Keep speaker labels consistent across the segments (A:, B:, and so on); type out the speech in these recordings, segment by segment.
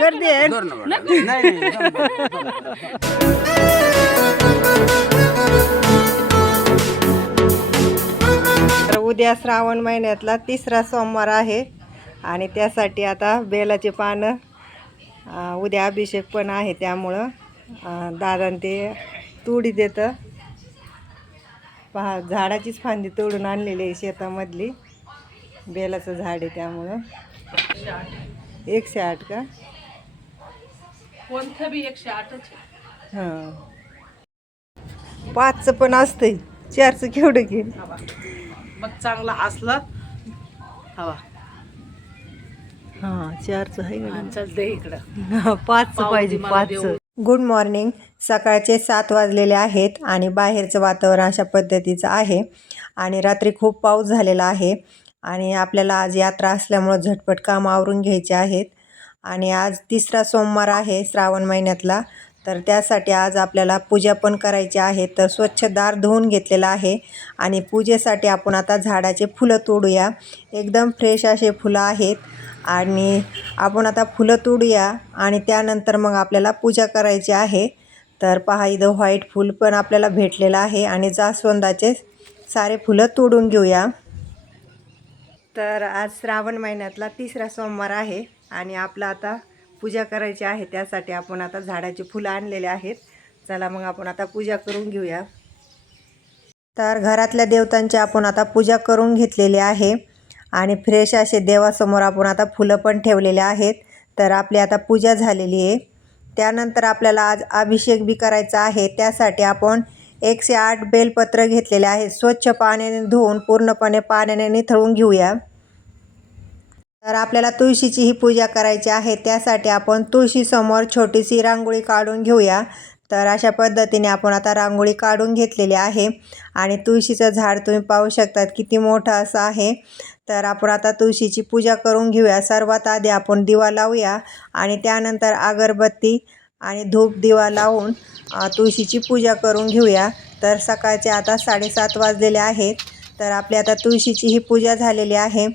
A: गर्दी आहे. उद्या श्रावण महिन्यातला तिसरा सोमवार आहे आणि त्यासाठी आता बेलाचे पानं उद्या अभिषेक पण आहे त्यामुळं अं, दादान ते तुडी देतं. पहा झाडाचीच फांदी तोडून आणलेली आहे शेतामधली. बेलाचं झाड आहे त्यामुळं. एकशे आठ का?
B: कोणतं बी एकशे आठच आहे.
A: हां. पाचचं पण असतंय. चारचं केवढं घे
B: हवा. मग चांगला असलं हवा.
A: हां चारचं आहे का?
B: चल दे इकडं.
A: पाच
B: पाहू
A: पाहिजे पाच
B: देऊ.
A: Good morning. सकाळचे सात वाजलेले आहेत आणि बाहेरचं वातावरण अशा पद्धतीचं आहे. आणि रात्री खूप पाऊस झालेला आहे. आणि आपल्याला आज यात्रा असल्यामुळं झटपट काम आवरून घ्यायचे आहेत. आणि आज तिसरा सोमवार आहे श्रावण महिन्यातला. तर त्यासाठी आज आपल्याला पूजा पण करायची आहे. तर स्वच्छ दार धुवून घेतलेलं आहे. आणि पूजेसाठी आपण आता झाडाचे फुलं तोडूया. एकदम फ्रेश असे फुलं आहेत. आणि आपण आता फुलं तोडूया. आणि त्यानंतर मग आपल्याला पूजा करायची आहे. तर पहा इथं व्हाईट फूल पण आपल्याला भेटलेलं आहे. आणि जास्वंदाचे सारे फुलं तोडून घेऊया. तर आज श्रावण महिन्यातला तिसरा सोमवार आहे आणि आपलं आता पूजा करायची आहे त्यासाठी आपण आता झाडाची फुलं आणलेले आहेत. चला मग आपण आता पूजा करून घेऊया. तर घरातल्या देवतांची आपण आता पूजा करून घेतलेली आहे आणि फ्रेश असे देवासमोर आपण आता फुलं पण ठेवलेले आहेत. तर आपली आता पूजा झालेली आहे. त्यानंतर आपल्याला आज अभिषेक बी करायचा आहे. त्यासाठी आपण एकशे आठ बेलपत्र घेतलेले आहेत स्वच्छ पाण्याने धुवून पूर्णपणे पाण्याने निथळून घेऊया. तर आपल्याला तुळशीची ही पूजा करायची आहे त्यासाठी आपण तुळशीसमोर छोटीशी रांगोळी काढून घेऊया. तर अशा पद्धतीने आपण आता रांगोळी काढून घेतलेली आहे आणि तुळशीचं झाड तुम्ही पाहू शकतात किती मोठं असं आहे. तर आपण आता तुळशीची पूजा करून घेऊया. सर्वात आधी आपण दिवा लावूया आणि त्यानंतर अगरबत्ती आणि धूप दिवा लावून तुळशीची पूजा करून घेऊया. तर सकाळचे आता साडेसात वाजलेले आहेत. तर आपली आता तुळशीची ही पूजा झालेली आहे.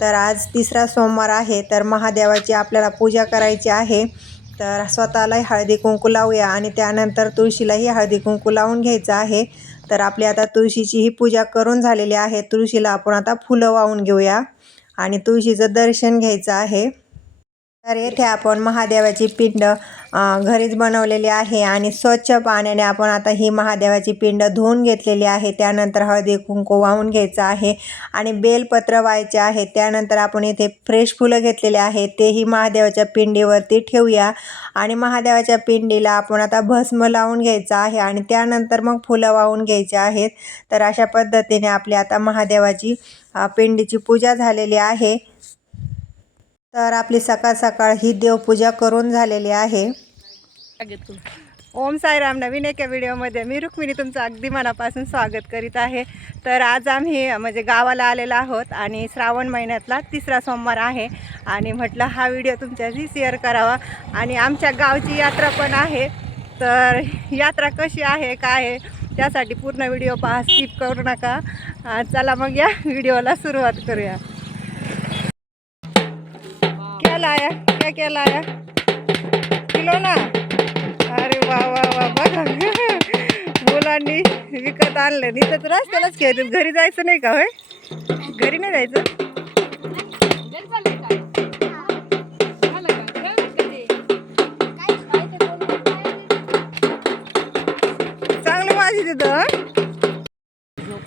A: तर आज तिसरा सोमवार आहे तर महादेवाची आपल्याला पूजा करायची आहे. तर स्वतःलाही हळदी कुंकू लावूया आणि त्यानंतर तुळशीलाही हळदी कुंकू लावून घ्यायचं आहे. तर आपली आता तुळशीची ही पूजा करून झालेली आहे. तुळशीला आपण आता फुलं वाहून घेऊया आणि तुळशीचं दर्शन घ्यायचं आहे. तर येथे आपण महादेवाची पिंड घरीच बनवलेली आहे आणि स्वच्छ पाण्याने आपण आता ही महादेवाची पिंड धुवून घेतलेली आहे. त्यानंतर हळदी कुंकू वाहून घ्यायचं आहे आणि बेलपत्र व्हायचे आहे. त्यानंतर आपण इथे फ्रेश फुलं घेतलेले आहेत तेही महादेवाच्या पिंडीवरती ठेवूया. आणि महादेवाच्या पिंडीला आपण आता भस्म लावून घ्यायचं आहे आणि त्यानंतर मग फुलं वाहून घ्यायची आहेत. तर अशा पद्धतीने आपली आता महादेवाची पिंडीची पूजा झालेली आहे. तर आपली सकाळ सकाळ ही देवपूजा करून झालेली आहे. ओम साईराम नवीन एका व्हिडिओमध्ये मी रुक्मिणी तुमचं अगदी मनापासून स्वागत करीत आहे. तर आज आम्ही म्हणजे गावाला आलेलो आहोत आणि श्रावण महिन्यातला तिसरा सोमवार आहे आणि म्हटलं हा व्हिडिओ तुमच्याशी शेअर करावा. आणि आमच्या गावची यात्रा पण आहे. तर यात्रा कशी आहे काय आहे त्यासाठी पूर्ण व्हिडिओ पहा स्किप करू नका. चला मग या व्हिडिओला सुरुवात करूया. क्या क्या लाया ना? अरे वा वा वा बघा. मुलांनी विकत आणलं. नाही तर रस्त्यालाच खेळतात घरी जायचं नाही का होय? घरी नाही जायचं? चांगलं माझी तिथं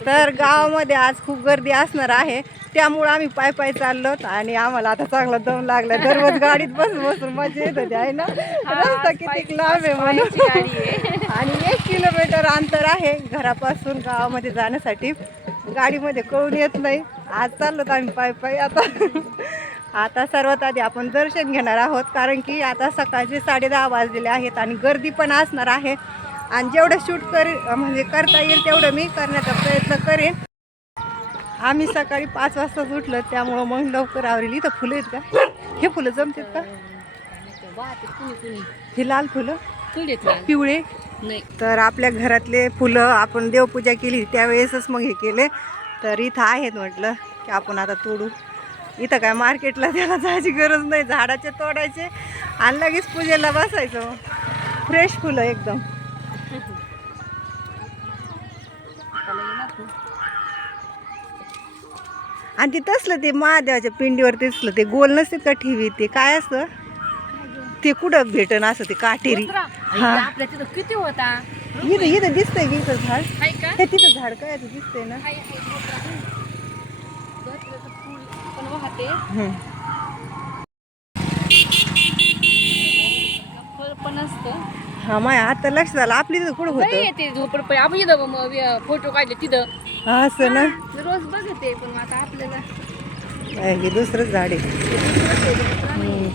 A: तर गावामध्ये आज खूप गर्दी असणार आहे. त्यामुळं आम्ही पाय पाय चाललो आणि आम्हाला आता चांगला दम लागला. दररोज गाडीत बसून बसून मजा येत होती आहे ना? रस्ता किती लांब आहे म्हणून. आणि एक किलोमीटर अंतर आहे घरापासून गावामध्ये जाण्यासाठी. गाडीमध्ये कळून येत नाही. आज चाललो तर आम्ही पाय पाय. आता आता सर्वात आधी आपण दर्शन घेणार आहोत कारण की आता सकाळचे साडे दहा वाजलेले आहेत आणि गर्दी पण असणार आहे. आणि जेवढं शूट कर म्हणजे करता येईल तेवढं मी करण्याचा प्रयत्न करेन. आम्ही सकाळी पाच वाजताच उठलो त्यामुळं मग लवकर आवरेल. इथं फुलं आहेत का? हे फुलं जमतात का? हे लाल फुलं? पिवळे?
B: नाही
A: तर आपल्या घरातले फुलं आपण देवपूजा केली त्यावेळेसच मग हे केले. तर इथं आहेत म्हटलं की आपण आता तोडू.
C: इथं काय मार्केटला त्याला जायची गरज नाही झाडाचे तोडायचे आणि लगेच पूजेला बसायचं. फ्रेश फुलं एकदम. आणि ते तसलं ते महादेवाच्या पिंडीवर दिसलं ते गोल नसते का ठेवी ते? काय असतं ते कुठं भेटन असं ते काटेरी? हा.
B: आपल्या तिथं किती होता?
C: इथं इथं दिसतंय की इथं झाड. हे तिथं झाड काय दिसतंय ना?
B: पण असतं.
C: हा माय आता लक्ष झालं आपली तिथं कुठं
B: नाही
C: होतं
B: येते झोपडपडी आपण इथं मग फोटो काढले तिथं
C: हा, असं ना
B: रोज बघते पण आता आपल्याला
C: आहे हे दुसरंच झाड आहे हम्म.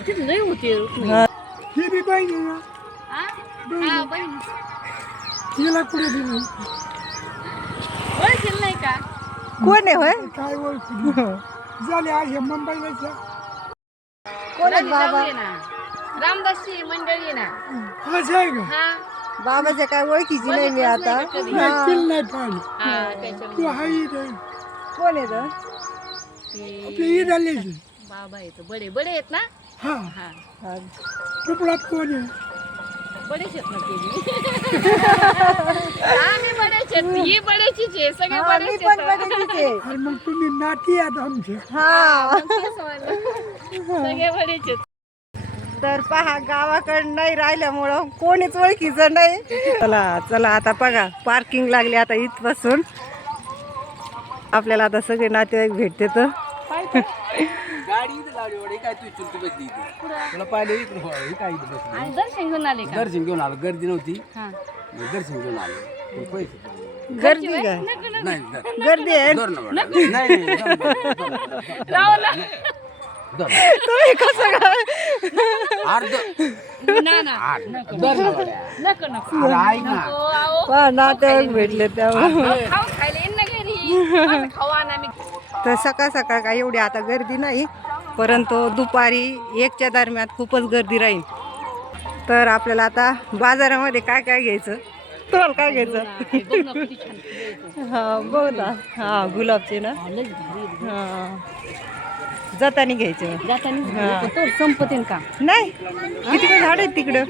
B: तिथं लय होते रुक्मिणी.
C: हा.
D: ही बी पाहिजे ना
B: हा? हा, बहीण.
D: तिला कुठे दिली
B: ओळखेल नाही का
C: कोण आहे होय
D: काय ओळखू झाले आहे मुंबईला.
C: कोण बाबा?
B: रामदासची मंडळी आहे ना.
D: असं आहे का?
B: हा.
C: बाबाच्या काय ओळखीची नाही मी आता? हा.
D: तिला नाही
B: हा
D: तू.
C: कोण आहे तर
B: ते
D: आपली ईद आली की.
B: बाबा आहेत बडे बडे आहेत ना?
D: हा.
B: हा.
C: हा.
D: कोण आहे?
B: बडेच आहेत ना ते आम्ही बडेच आहेत ही बडेचीच आहे. सगळे
C: हा, मी
B: बडेच
C: पण
B: आहेत
C: बघितलीच आहे.
D: अरे मग तुम्ही नाती आहात आमचे
C: हा.
B: तेच म्हणलं. सगळे
C: तर पहा गावाकडं नाही राहिल्यामुळं कोणीच ओळखीचं नाही. चला चला आता बघा पार्किंग लागली आता इथपासून. आपल्याला आता सगळे नातेवाईक भेटते तर
B: दर्शन घेऊन आले का?
E: दर्शन घेऊन आलो. गर्दी नव्हती.
B: हा.
E: दर्शन घेऊन आलो. पैसे
C: गर्दी काय?
E: नाही धर.
C: गर्दी आहे? तुम्ही कसं काय
E: अर्ध
B: ना ना
E: अर्ध. धर ना वड्या.
B: नको नको
E: अरे ऐक ना
B: नको आओ
C: पहा नातेवाईक भेटले त्यामुळे
B: खाऊ खायला येईन ना घरी माझं खाऊ आणा मी
C: तर सकाळ सकाळ काय एवढी आता गर्दी नाही. परंतु दुपारी एकच्या दरम्यान खूपच गर्दी राहील. तर आपल्याला आता बाजारामध्ये काय काय घ्यायचं? तुम्हाला काय घ्यायचं?
B: बघ ना किती छान फुलं आहेत.
C: हा बघ ना. हा गुलाबचे ना.
B: भारी.
C: हा. जातानी घ्यायचे.
B: जाताना तो का
C: नाही किती काय झाड आहेत तिकडं?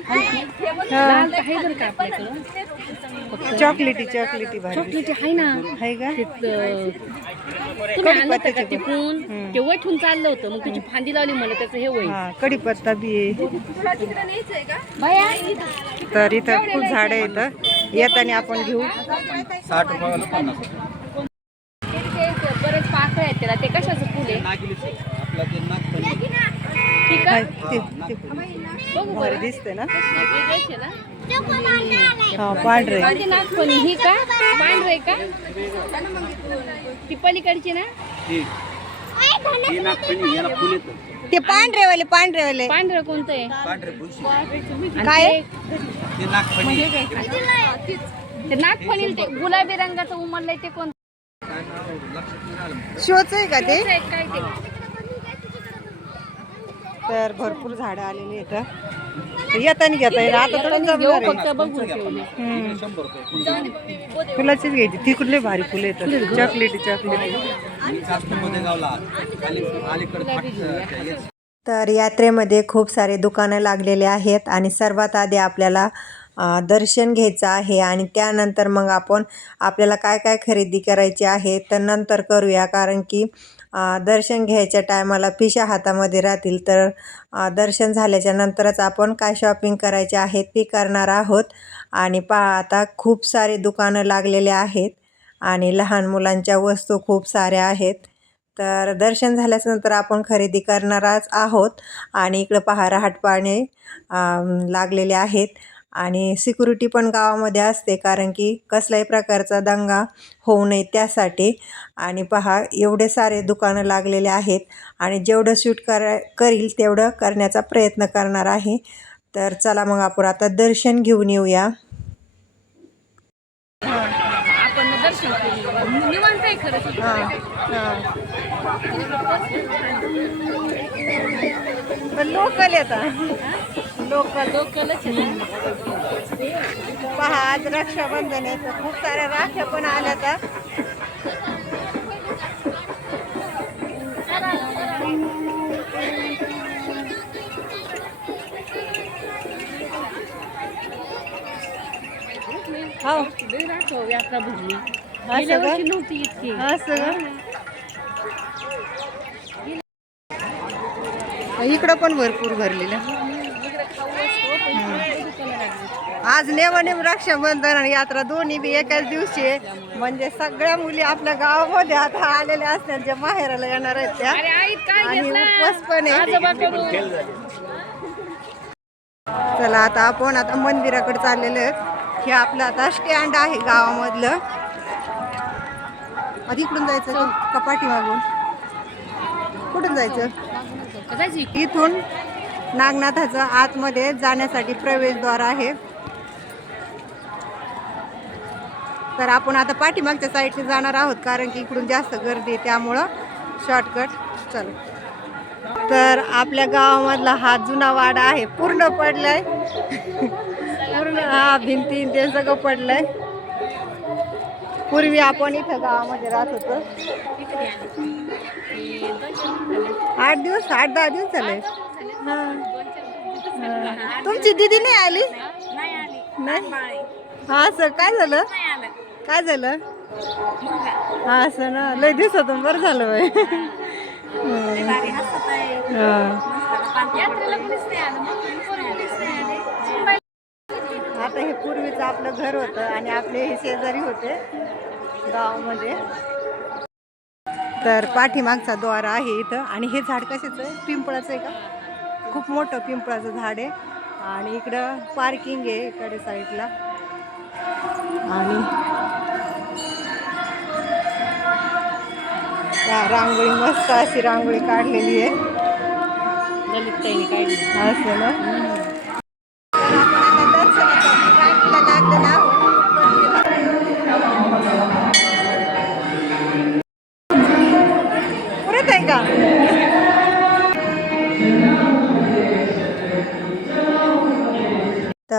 B: लाल आहे बरं का आपल्याकडं.
C: चॉकलेटी चॉकलेटी भारी.
B: चॉकलेटी आहे ना.
C: आहे का?
B: ते, अं, तुम्ही आणलं होतं का टिपून ते वठून चाललं होतं. मग त्याची फांदी लावली मला त्याचं हे होईल.
C: हा कढीपत्ता बी आहे. तर इथं खूप झाडं आहेत. येताना आपण घेऊ.
E: साठ रुपयाला पन्नास रुपये.
B: ते- ते बरेच पाकळ्या आहेत त्याला ते कशाचं फुल आहे
E: नागिलीचं आहे. आपलं ते नागपंचमी.
B: ठीक
C: काय
B: आहे
C: ते-
B: बरं
C: दिसते ना? हा पांढरे
B: नागफणी ही का? पांढरे का? ती पलीकडची ना?
E: ती. ती नागपंचमी, याला फुल येतं.
C: ते पांढरेवाले पांढरेवाले.
B: पांढरं कोणतं आहे. आणि
C: काय?
B: ते- नागफणी ते गुलाबी रंगाचं उमरलंय ते कोणतं?
C: शोच आहे का ते?
B: काय ते?
C: तर भरपूर झाडं आलेली आहेत. येताना घेता येईल. आता जमणार हम्म.
E: रुपये
C: फुलाचीच घ्यायची. ती कुठले भारी फुलं येतात चॉकलेटी चॉकलेटी. तर यात्रेमध्ये खूप सारे दुकानं लागलेले आहेत आणि सर्वात आधी आपल्याला अ, दर्शन घ्यायचं आहे आणि त्यानंतर मग आपण आपल्याला काय काय खरेदी करायची आहे तर नंतर करूया. कारण की दर्शन घ्यायच्या टायमाला पिशा हातामध्ये राहतील तर दर्शन झाल्याच्या नंतरच आपण काय शॉपिंग करायचे आहे ती करणार आहोत. आणि पहा आता खूप सारे दुकानं लागलेले आहेत आणि लहान मुलांच्या वस्तू खूप साऱ्या आहेत. तर दर्शन झाल्यानंतर आपण खरेदी करणारच आहोत. आणि इकडं पहा रहाटपाने लागलेले आहेत. आणि सिक्युरिटी पण गावामध्ये असते कारण की कसल्याही प्रकारचा दंगा होऊ नये त्यासाठी. आणि पहा एवढे सारे दुकानं लागलेले आहेत आणि जेवढं शूट करा करील तेवढं करण्याचा प्रयत्न करणार आहे. तर चला मग आपण आता दर्शन घेऊन येऊया.
B: दर्शन केलं. निवांत आहे खरं.
C: लोकल येतात लोकल
B: लोकलच.
C: पहा आज रक्षाबंधन खूप साऱ्या राख्या पण आल्या तर हो
B: यात्रा भरली. गेल्या
C: का?
B: वर्षी नव्हती इतकी.
C: असं का इकडं पण भरपूर भरलेलं. आज नेमनेम रक्षाबंधन आणि यात्रा दोन्ही बी एकाच दिवशी आहे. म्हणजे सगळ्या मुली आपल्या गावामध्ये आता आलेल्या असतात ज्या माहेराला येणार आहेत त्या. आणि उपवास पण आहे. चला आता आपण आता मंदिराकडे चाललेलो आहे. हे आपलं आता स्टँड आहे गावामधलं. आधी इकडून जायचं का? का पाठीमागून कुठून जायचं?
B: जायचं
C: इथून नागनाथाचं आतमध्ये जाण्यासाठी प्रवेशद्वार आहे. तर आपण आता पाठीमागच्या साईडने जाणार आहोत कारण की इकडून जास्त गर्दी आहे त्यामुळं शॉर्टकट चल. तर आपल्या गावामधला हा जुना वाडा आहे पूर्ण पडलाय. पूर्ण हा भिंती ते सगळं पडलंय. पूर्वी आपण इथं गावामध्ये राहत होतो. आठ दिवस आठ दहा दिवस झाले. हा. तुमची दिदी नाही आली? नाही? हा सर काय झालं? काय झालं? हा असं ना लय दिवसातून बरं झालं बाई. आता हे पूर्वीचं आपलं घर होतं आणि आपले हे शेजारी होते गावामध्ये तर पाठीमागचा द्वार आहे इथं. आणि हे झाड कशाचं आहे? पिंपळाचं आहे का? खूप मोठं पिंपळाचं झाड आहे. आणि इकडं पार्किंग आहे इकडे साईडला. आणि रांगोळी मस्त अशी रांगोळी काढलेली आहे.
B: काढली.
C: असं ना?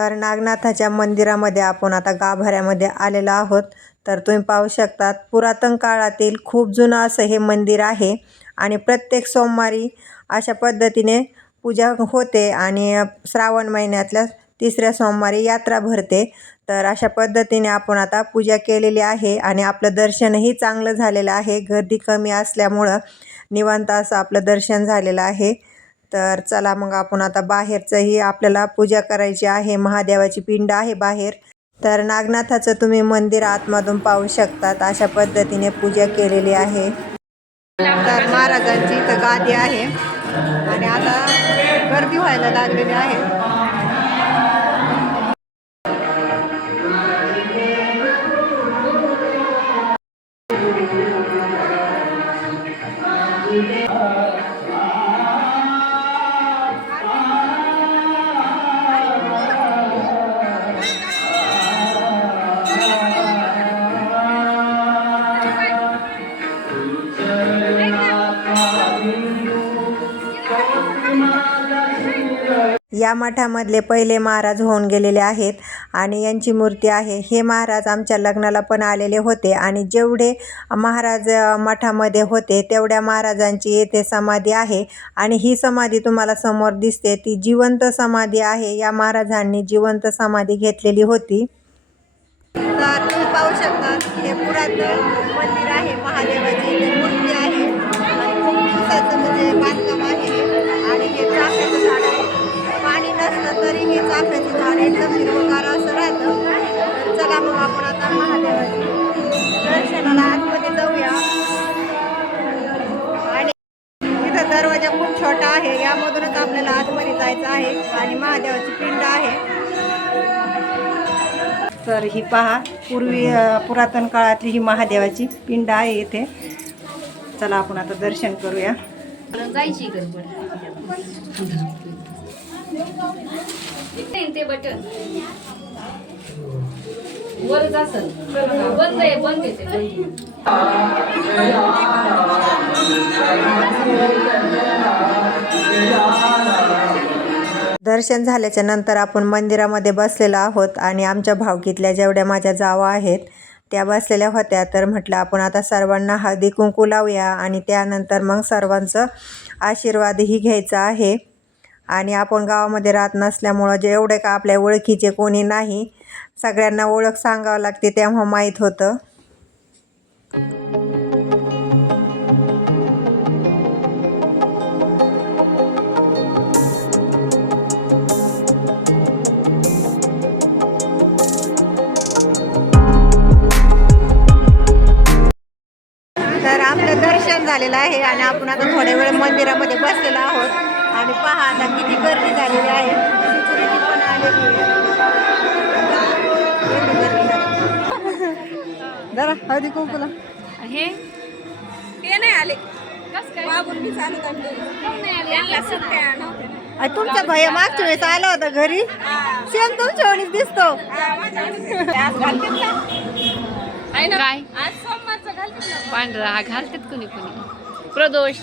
C: तर नागनाथाच्या मंदिरामध्ये आपण आता गाभाऱ्यामध्ये आलेलो आहोत. तर तुम्ही पाहू शकतात पुरातन काळातील खूप जुनं असं हे मंदिर आहे आणि प्रत्येक सोमवारी अशा पद्धतीने पूजा होते आणि श्रावण महिन्यातल्या तिसऱ्या सोमवारी यात्रा भरते. तर अशा पद्धतीने आपण आता पूजा केलेली आहे आणि आपलं दर्शनही चांगलं झालेलं आहे. गर्दी कमी असल्यामुळं निवांत असं आपलं दर्शन झालेलं आहे. तर चला मग आपण आता बाहेरचंही आपल्याला पूजा करायची आहे. महादेवाची पिंड आहे बाहेर. तर नागनाथाचं तुम्ही मंदिर आतमधून पाहू शकतात. अशा पद्धतीने पूजा केलेली आहे. तर महाराजांची इथं गादी आहे. आणि आता गर्दी व्हायला लागलेली आहे. या मठामधले पहिले महाराज होऊन गेलेले आहेत आणि यांची मूर्ती आहे. हे महाराज आमच्या लग्नाला पण आलेले होते आणि जेवढे महाराज मठामध्ये होते तेवढ्या महाराजांची येथे समाधी आहे. आणि ही समाधी तुम्हाला समोर दिसते. ती जिवंत समाधी आहे. या महाराजांनी जिवंत समाधी घेतलेली होती. तर तुम्ही पाहू शकता हे पुरातन मंदिर एकदम हिरवगार असं राहतं. तर चला मग आपण आता महादेवाची दर्शनाला आतमध्ये जाऊया. आणि इथं दरवाजा खूप छोटा आहे. यामधूनच आपल्याला आतमध्ये जायचं आहे आणि महादेवाची पिंड आहे. तर ही पहा पूर्वी पुरातन काळातली ही महादेवाची पिंड आहे इथे. चला आपण आता दर्शन करूया.
B: जायची ते बटन. वरच असेल. बंद आहे बंद
C: दर्शन झाल्याच्यानंतर आपण मंदिरामध्ये बसलेलो आहोत आणि आमच्या भावकीतल्या जेवढ्या माझ्या जावा आहेत त्या बसलेल्या होत्या. तर म्हटलं आपण आता सर्वांना हळदी कुंकू लावूया आणि त्यानंतर मग सर्वांचं आशीर्वादही घ्यायचा आहे. आणि आपण गावामध्ये राहत नसल्यामुळं जे एवढे का आपल्या ओळखीचे कोणी नाही सगळ्यांना ओळख सांगावं लागते तेव्हा माहीत होतं. तर आपलं दर्शन झालेलं आहे आणि आपण आता थोड्या वेळ मंदिरामध्ये बसलेलो आहोत. आणि पहा आता किती गर्दी झालेली आहे. सिक्युरिटी पण आलेली आहे. जरा हळदी कुंकूला.
B: हे?
F: ते नाही आले.
C: तुमचा भैया मागच्या वेळेस आला होता घरी. सेम तुमच्या वेळीच दिसतो?
B: काय. पांढरा हा घालतात कोणी कोणी. प्रदोष